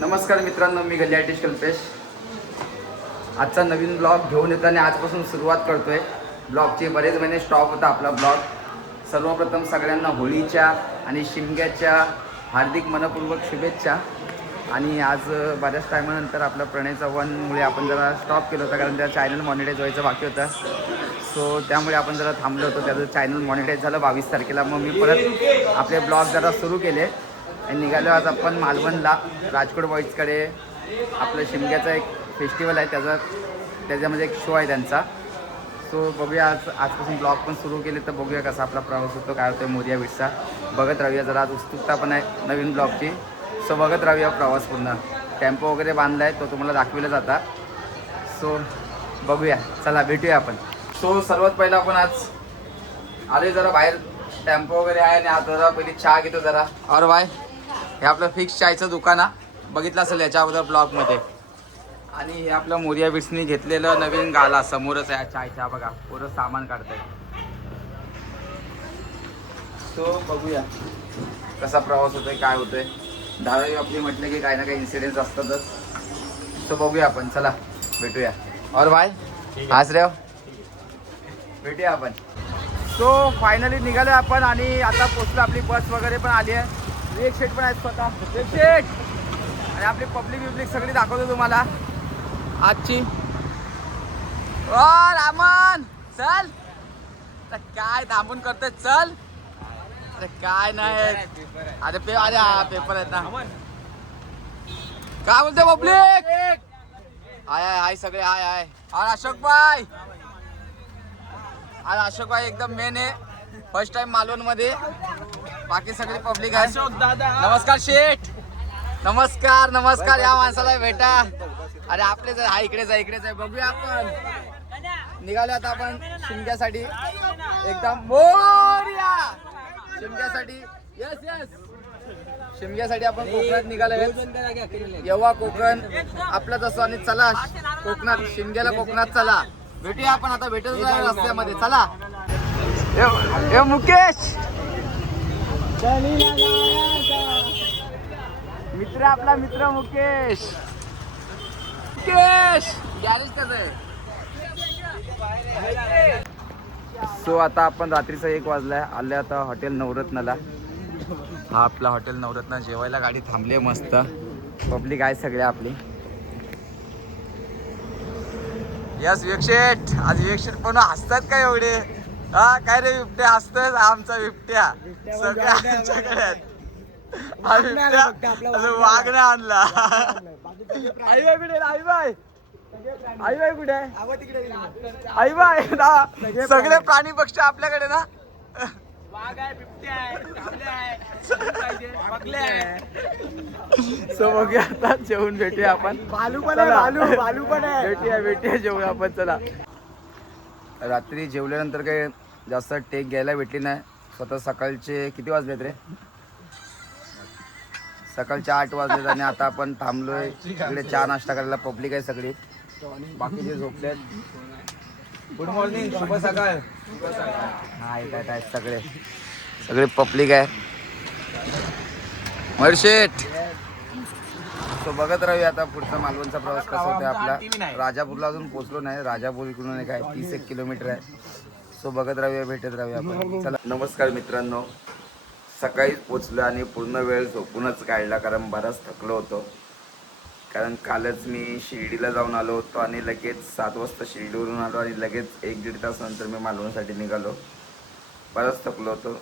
नमस्कार मित्रांनो, मी गल्ली आर्टिस्ट कल्पेश. आजचा नवीन ब्लॉग घेऊन येताना आजपासून सुरुवात करतोय. ब्लॉगचे बरेच महिने स्टॉप होता आपला ब्लॉग. सर्वप्रथम सगळ्यांना होळीच्या आणि शिमग्याच्या हार्दिक मनपूर्वक शुभेच्छा. आणि आज बऱ्याच टायमानंतर आपलं प्रणय चव्हाणमुळे आपण जरा स्टॉप केलं होतं, कारण त्या चॅनल मॉनिटाईज व्हायचं बाकी होतं. सो त्यामुळे आपण जरा थांबलो होतो. त्याचं चॅनल मॉनिटाईज झालं 22 तारखेला. मग मी परत आपले ब्लॉग जरा सुरू केले आणि निघालो आज आपण मालवणला. राजकोट बॉईजकडे आपलं शिमग्याचा एक फेस्टिवल आहे, त्याच्यामध्ये एक शो आहे त्यांचा. सो बघूया आजपासून ब्लॉग पण सुरू केले, तर बघूया कसा आपला प्रवास होतो, काय होतं मोरिया बीचचा. बघत राहूया. जरा आज उत्सुकता पण आहे नवीन ब्लॉगची. सो बघत राहूया प्रवास पूर्ण. टेम्पो वगैरे बांधला आहे, तो तुम्हाला दाखविला जाता. सो बघूया, चला भेटूया आपण. सो सर्वात पहिला आपण आज आले जरा बाहेर. टेम्पो वगैरे आहे आणि आता जरा पहिली चहा घेतो जरा. और बाय, हे आपलं फिक्स चायचं दुकान आहे, बघितलं असेल याच्या अगोदर ब्लॉगमध्ये. आणि हे आपलं मोरिया बीचनी घेतलेलं नवीन गाला समोरच आहे चायच्या. बघा पुरं सामान काढतंय. सो बघूया कसा प्रवास होतोय, काय होतोय. धारावी आपली म्हटलं की काही ना काही इन्सिडेंट्स असतातच. सो बघूया आपण, चला भेटूया. और बाय आज रे भेटूया आपण. सो फायनली निघालो आपण आणि आता पोचलो. आपली बस वगैरे पण आली आहे. एक शेट पण आहेत स्वतः एक शेट. आणि आपली पब्लिक सगळी दाखवतो तुम्हाला आजची. ओ रामन चल, काय थांबून करतोय, चल. अरे काय नाही, अरे हा पेपर आहेत ना. काय बोलतोय पब्लिक? हाय सगळे हाय. और अशोक भाई एकदम मेन आहे. फर्स्ट टाइम मालवण मध्ये. बाकी सगळी पब्लिक आहे. नमस्कार शेठ. नमस्कार या माणसाला भेटा. अरे आपलेच आहे, इकडेच आहे. बघूया आपण निघालो आता आपण शिमग्यासाठी. एकदम मोरया शिमग्यासाठी. यस शिमग्यासाठी आपण कोकणात निघालो. येवा कोकण आपलंच असं. आणि चला कोकणात, शिमग्याला कोकणात चला. भेटूया आपण आता. भेटत रस्त्यामध्ये. चला ए मुकेश मित्र, आपला मित्र मुकेश. गॅरेज कसं आहे. सो आता आपण रात्रीचा 1 वाजलाय. आले आता हॉटेल नवरत्नला. हा आपला हॉटेल नवरत्न. जेवायला गाडी थांबली मस्त. पब्लिक आहे सगळे आपली. यस विवेक आज विवेक पण हसतात का एवढे? हा काय रे बिबट्या हसतोय. आमचा बिबट्या सगळ्या आमच्याकडे आहेत. वाघ नाही आणला. आई बाई कुठे? आई बाई कुठे? आई बाई सगळे प्राणी पक्षी आपल्याकडे ना. वाघ आहे, बिबट्या आहे, सो बघूया आता. जेवून भेटूया आपण. भालू पण आहे. भेटूया जेवूया आपण. चला. रात्री जेवल्यानंतर काही जास्त टेक घ्यायला भेटली नाही. स्वतः सकाळचे किती वाजलेत रे? सकाळचे 8 वाजलेत. आणि आता आपण थांबलोय इकडे चहा नाश्ता करायला. पब्लिक आहे सगळी. बाकीचे झोपलेत. गुड मॉर्निंग, शुभ सकाळ. हा काय सगळे पब्लिक आहे. मर्शेट. सो बघत राहूया आता पुढचा मालवणचा प्रवास कसा होता आपला. राजापूरला अजून पोहोचलो नाही. राजापूर इकडून काय 31 किलोमीटर आहे. सो बघत राहूया, भेटत राहूया आपण. चला. नमस्कार मित्रांनो. सकाळीच पोचलो आणि पूर्ण वेळ झोपूनच काढला, कारण बराच थकलो होतो. कारण कालच मी शिर्डीला जाऊन आलो होतो आणि लगेच 7 वाजता शिर्डीवरून आलो आणि लगेच 1-1.5 तासानंतर मी मालवणसाठी निघालो. बराच थकलो होतो.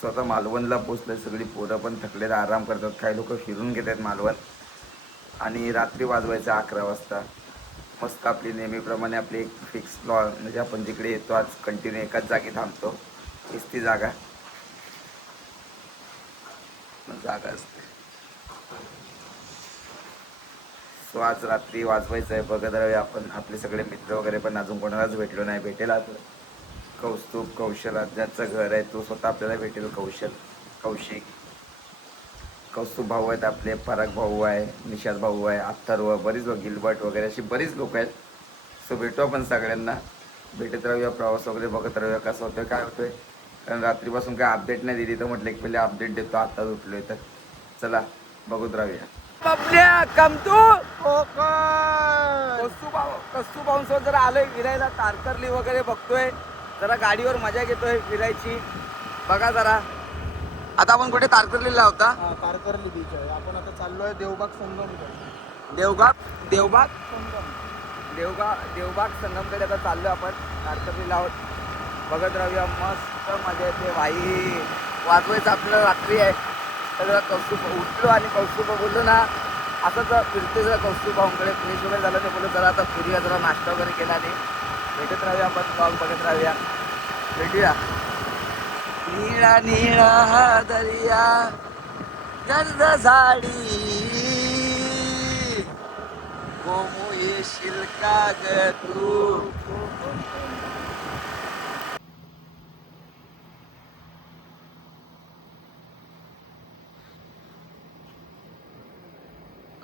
स्वतः मालवणला पोचले, सगळी पोरं पण थकलेत, आराम करतात, काही लोक फिरून घेत आहेत मालवण. आणि रात्री वाजवायचं 11 वाजता. मस्त आपली नेहमीप्रमाणे आपली एक फिक्स प्लॉट, म्हणजे आपण जिकडे येतो आज कंटिन्यू एकाच जागी थांबतो. हीच ती जागा असते. सो आज रात्री वाजवायचं आहे, बघत राहूया आपण. आपले सगळे मित्र वगैरे पण अजून कोणालाच भेटलो नाही. भेटेल आता कौस्तुभ, कौशल, ज्यांचं घर आहे तो स्वतः आपल्याला भेटेल. कौशिक, कौस्तुभ भाऊ आहेत आपले, पराग भाऊ आहे, निशाद भाऊ आहे, अत्थर्व, बरीच गिलबर्ट वगैरे अशी बरीच लोक आहेत. सो भेटू आपण सगळ्यांना, भेटत राहूया, प्रवास वगैरे बघत राहूया कसं होतोय काय होतोय. कारण रात्रीपासून काय अपडेट नाही दिली, तर म्हटलं एक पहिले अपडेट देतो, आत्ताच उठलोय तर चला बघत राहूया. कस्तू भाऊंसोबत जरा आलोय फिरायला, तारकर्ली वगैरे बघतोय, जरा गाडीवर मजा घेतोय फिरायची. बघा जरा आता आपण कुठे तारकर्लीला होता. तारकर्ली बीच आहे. आपण आता चाललोय देवबाग संगम. देवबाग संगमकडे आता चाललो आपण. तारकर्लीला आहोत, बघत राहूया. मस्त मजा येते भाई. वाजवायचं आपल्याला रात्री आहे. तर कौस्तुभ उठलो आणि कौस्तुभ बोललो ना असंच फिरते जरा कौस्तुभ भाऊंकडे. फ्रेश वगैरे झालं ते बोललो जरा आता फिरूया, जरा नाश्ता वगैरे केला आणि भेटत राहूया आपण, ब्लॉग बघत राहूया, भेटूया. निळा निळा दर्या गर्द झाडी कोमू येशील का ग तू.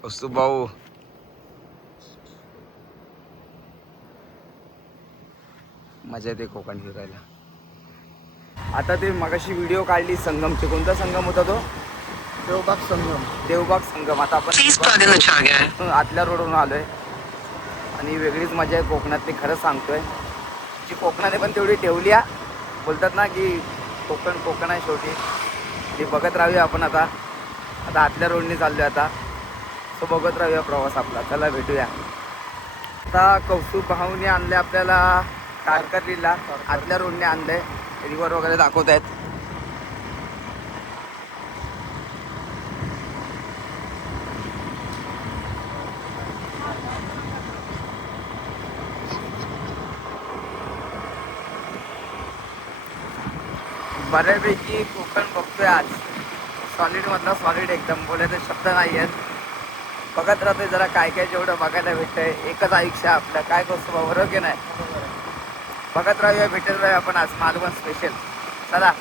कौस्तुभ भाऊ मजा येते कोकण फिरायला. आता ते मगाशी व्हिडिओ काढली संगमची, कोणता संगम होता तो? देवबाग संगम. आता आपण आतल्या रोडवरून आलोय आणि वेगळीच मजा आहे कोकणात, ते खरंच सांगतोय. जी कोकणाने पण तेवढी ठेवली आहे, बोलतात ना की कोकण आहे शेवटी. ते बघत राहूया आपण. आता आतल्या रोडने चाललोय आता, सो बघत राहूया प्रवास आपला. चला भेटूया. आता कौस्तुभ भाऊने आणले आपल्याला तारकर्लीला, आतल्या रोडने आणलंय, रिव्हर वगैरे दाखवत आहेत. बऱ्यापैकी कोकण बघतोय आज. सॉलिड मधला सॉलिड एकदम, बोलायचे शब्द नाही आहेत. बघत राहतोय जरा काय काय जेवढं बघायला भेटतंय. एकच आयुष्य आपलं, काय करतो बरोबर की नाही. बघत राहूया, भेटत राहूया आपण आज मालवण स्पेशल. चला.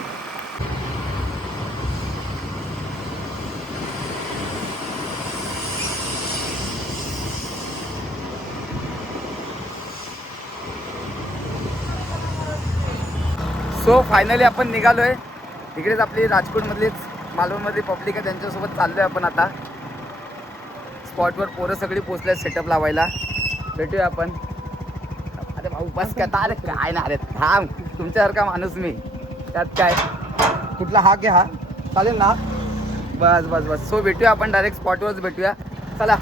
सो फायनली आपण निघालोय. तिकडेच आपली राजकोटमधलीच मालवणमधली पब्लिक आहे, त्यांच्यासोबत चाललोय आपण आता. स्पॉटवर पोरं सगळी पोचल्या सेटअप लावायला. भेटूया आपण. अरे भाऊ बस का, अरे काय ना, अरे थांब, तुमच्यासारखा माणूस मी, त्यात काय. कुठला हा घे, हा चालेल ना. बस. सो भेटूया आपण, डायरेक्ट स्पॉटवरच भेटूया. चला.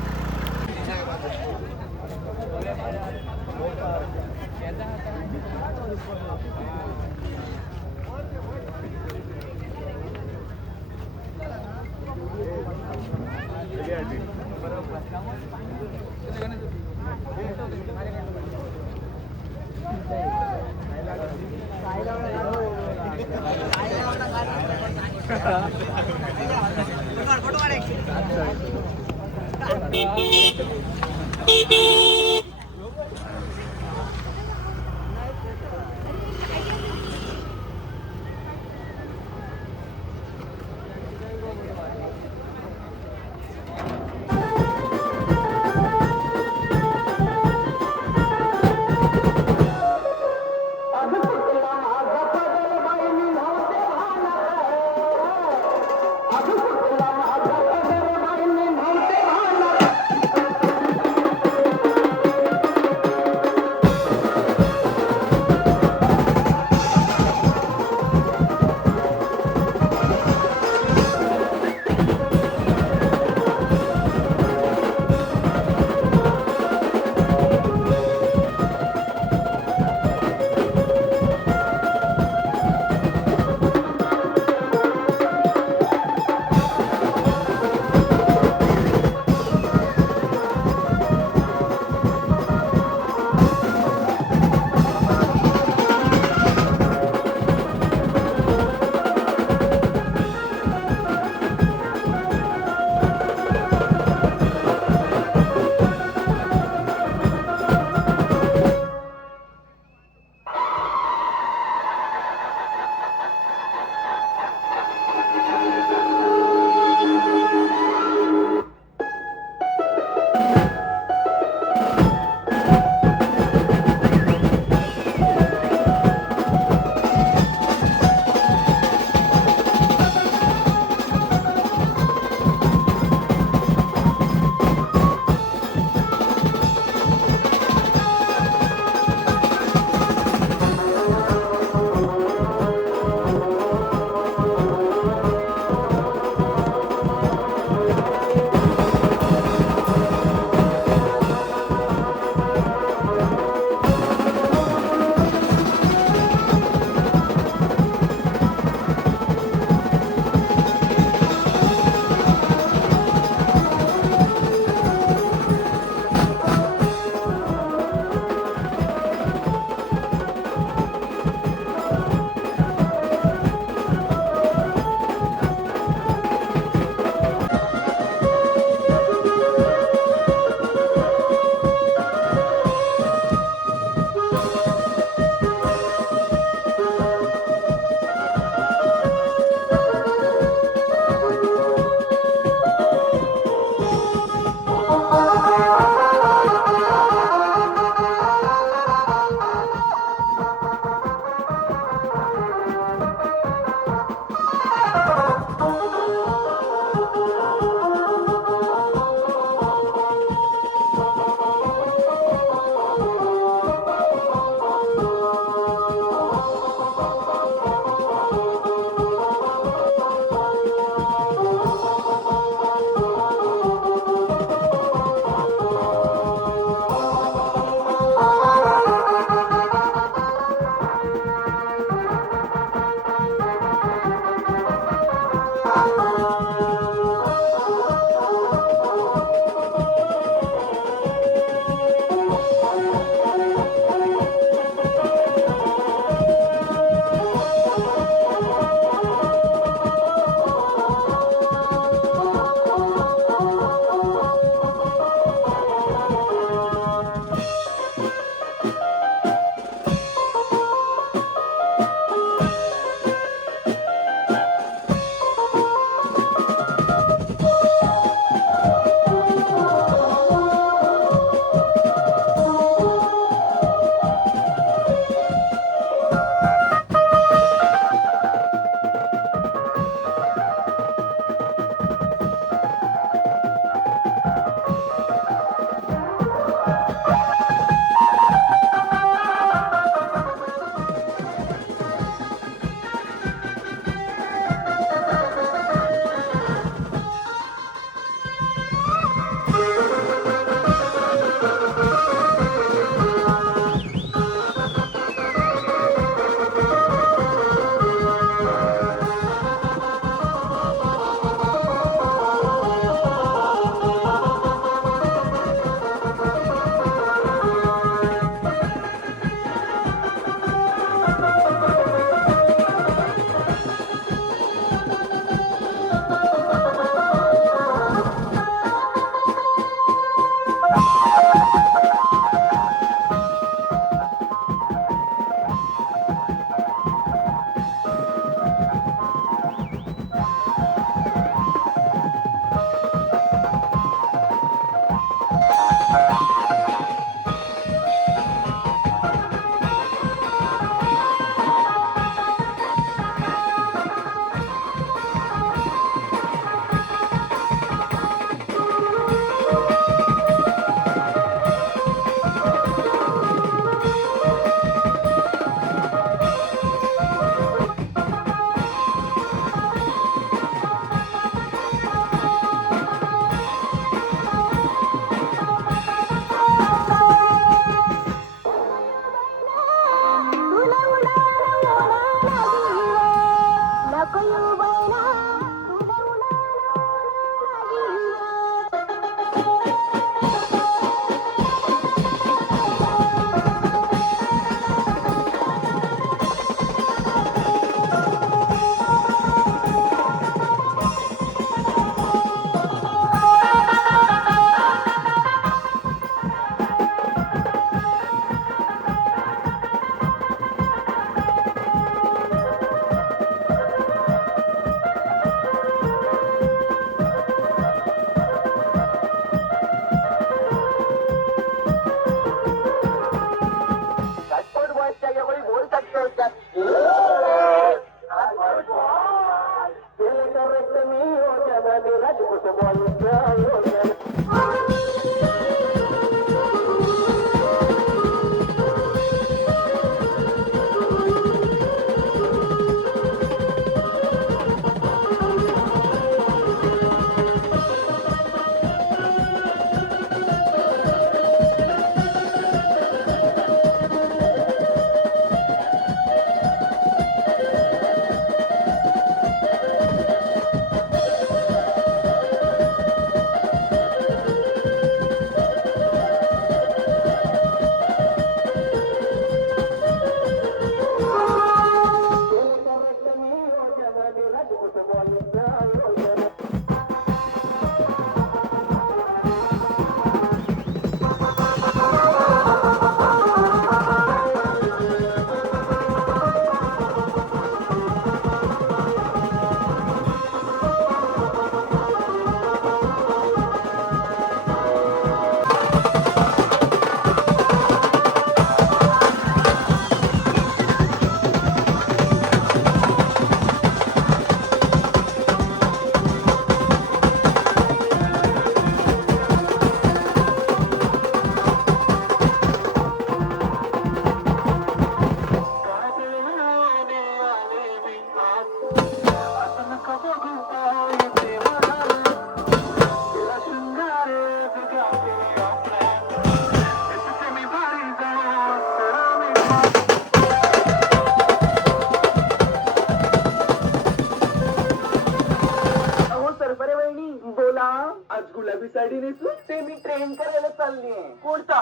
आज गुलाबी साडी नेसून ते मी ट्रेन करायला चालली आहे. कोणता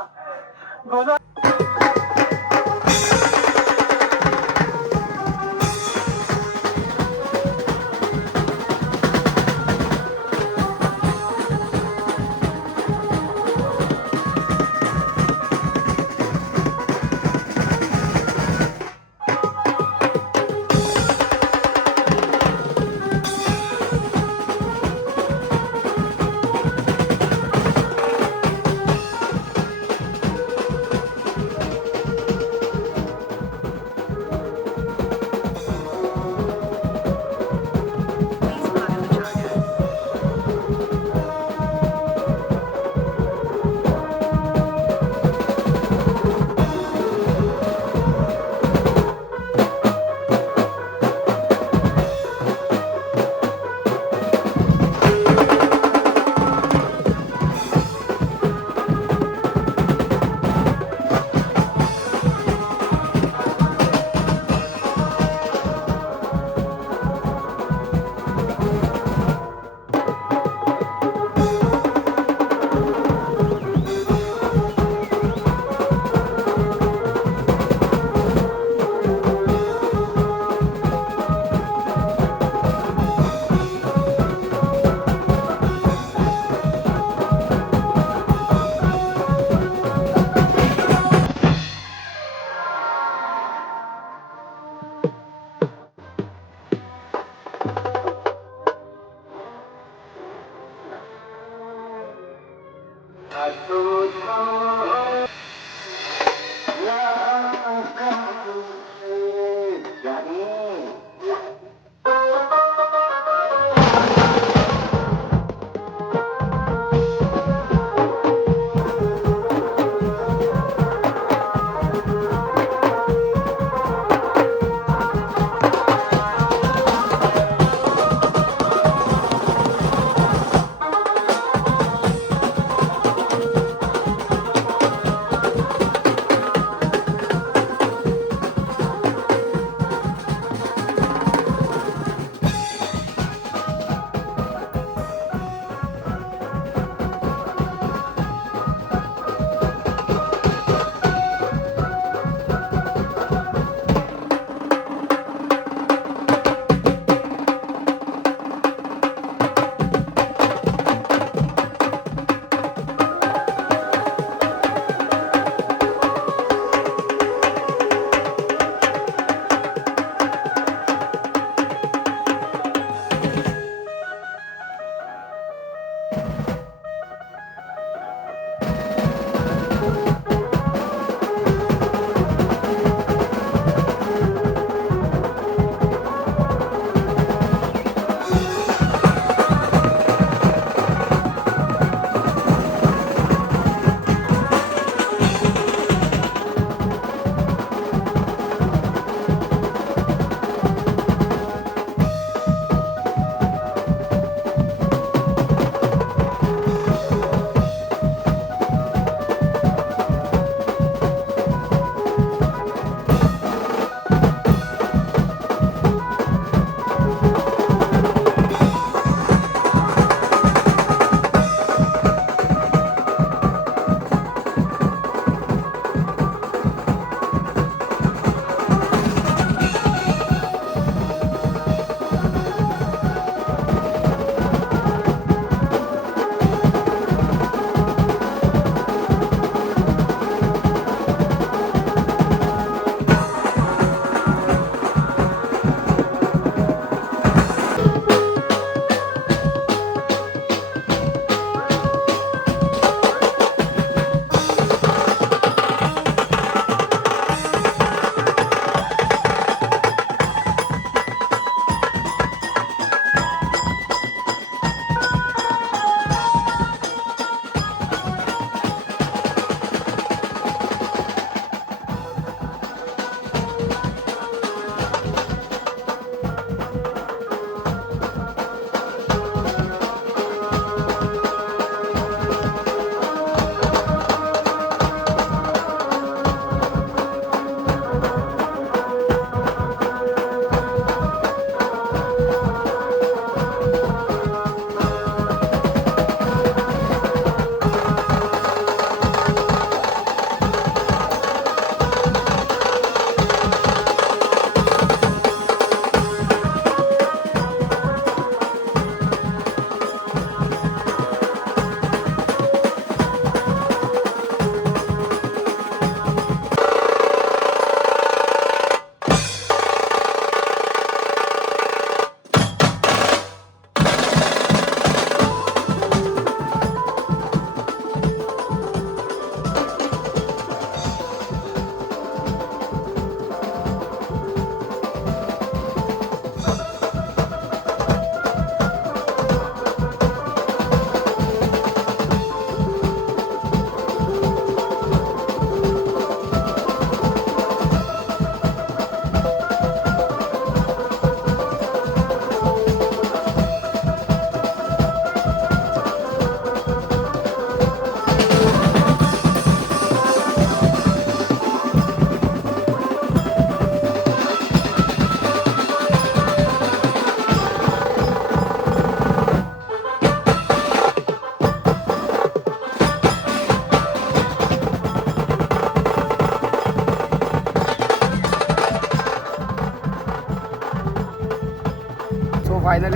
गोला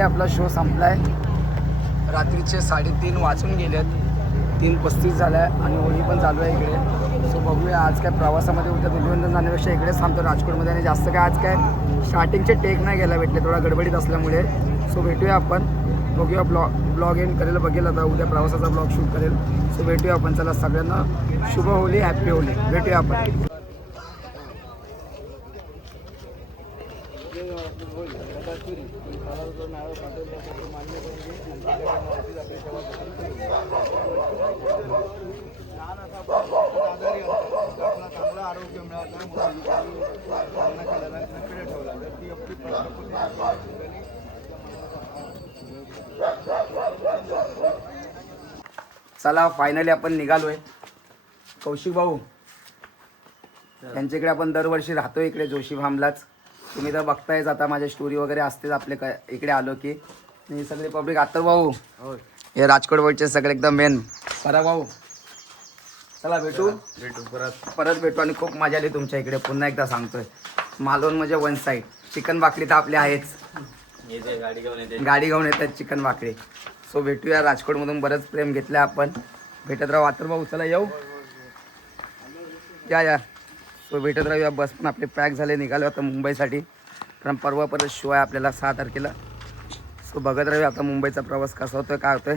फायनली आपला शो संपलाय. रात्रीचे 3:30 वाजून गेलेत. 3:35 झाला आहे आणि होळी पण चालू आहे इकडे. सो बघूया आज काय प्रवासामध्ये उद्या धुलिवंदन जाण्यापेक्षा इकडेच थांबतो राजकोटमध्ये. आणि जास्त काय आज काय स्टार्टिंगचे टेक नाही घ्यायला भेटले थोडा गडबडीत असल्यामुळे. सो भेटूया आपण, बघूया ब्लॉग एंड करेल बघेल आता उद्या प्रवासाचा ब्लॉग शूट करेल. सो भेटूया आपण. चला सगळ्यांना शुभ होली, हॅपी होली. भेटूया आपण. चांगलं आरोग्य मिळालं ठेवला तर ती आपली चला फायनली आपण निघालोय. कौशिक भाऊ त्यांच्याकडे आपण दरवर्षी राहतो इकडे जोशी फार्मलाच. तुम्ही तर बघतायच आता माझ्या स्टोरी वगैरे असतेच आपले इकडे आलो की. हे सगळे पब्लिक. आता भाऊ हे राजकोटवरचे सगळे एकदम मेन. परा भाऊ चला भेटू परत भेटू. आणि खूप मजा आली तुमच्या इकडे. पुन्हा एकदा सांगतोय मालवण म्हणजे वन साईड. चिकन भाकरी तर आपली आहेच. गाडी घेऊन येतात चिकन भाकरी. सो भेटूया. राजकोटमधून बरंच प्रेम घेतलं आपण. भेटत राहू. आतर भाऊ चला येऊ या. सो भेटत राहूया. बस पण आपले पॅक झाले, निघालो आता मुंबईसाठी. कारण परवा परत शो आहे आपल्याला 6 तारखेला. सो बघत राहूया आता मुंबईचा प्रवास कसा होतोय काय होतोय.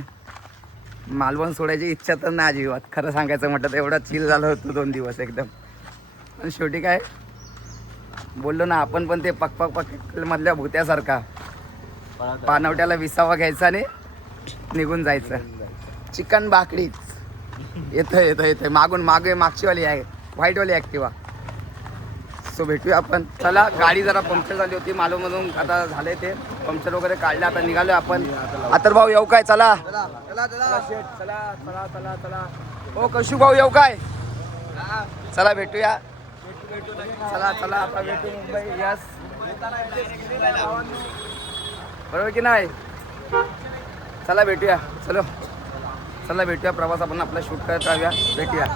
मालवण सोडायची इच्छा तर नाही अजिबात. खरं सांगायचं म्हटलं तर एवढा चिल झालं होतं 2 दिवस एकदम. पण शेवटी काय बोललो ना आपण पण ते पक मधल्या भूत्यासारखा पानवट्याला विसावा घ्यायचा आणि निघून जायचं. चिकन भाकरीच येतं मागचीवाली आहे व्हाईटवाली ॲक्टिवा. सो भेटूया आपण. चला गाडी जरा पंक्चर झाली होती मालवणमधून. आता झाले ते पंक्चर वगैरे काढले. आता निघालो आपण. आता भाऊ येऊ काय? चला चला. ओ कशू भाऊ येऊ काय? चला भेटूया. चला आता भेटू मुंबई. यस बरोबर की नाही. चला भेटूया. चला भेटूया. प्रवास आपण आपला शूट करत राहूया. भेटूया.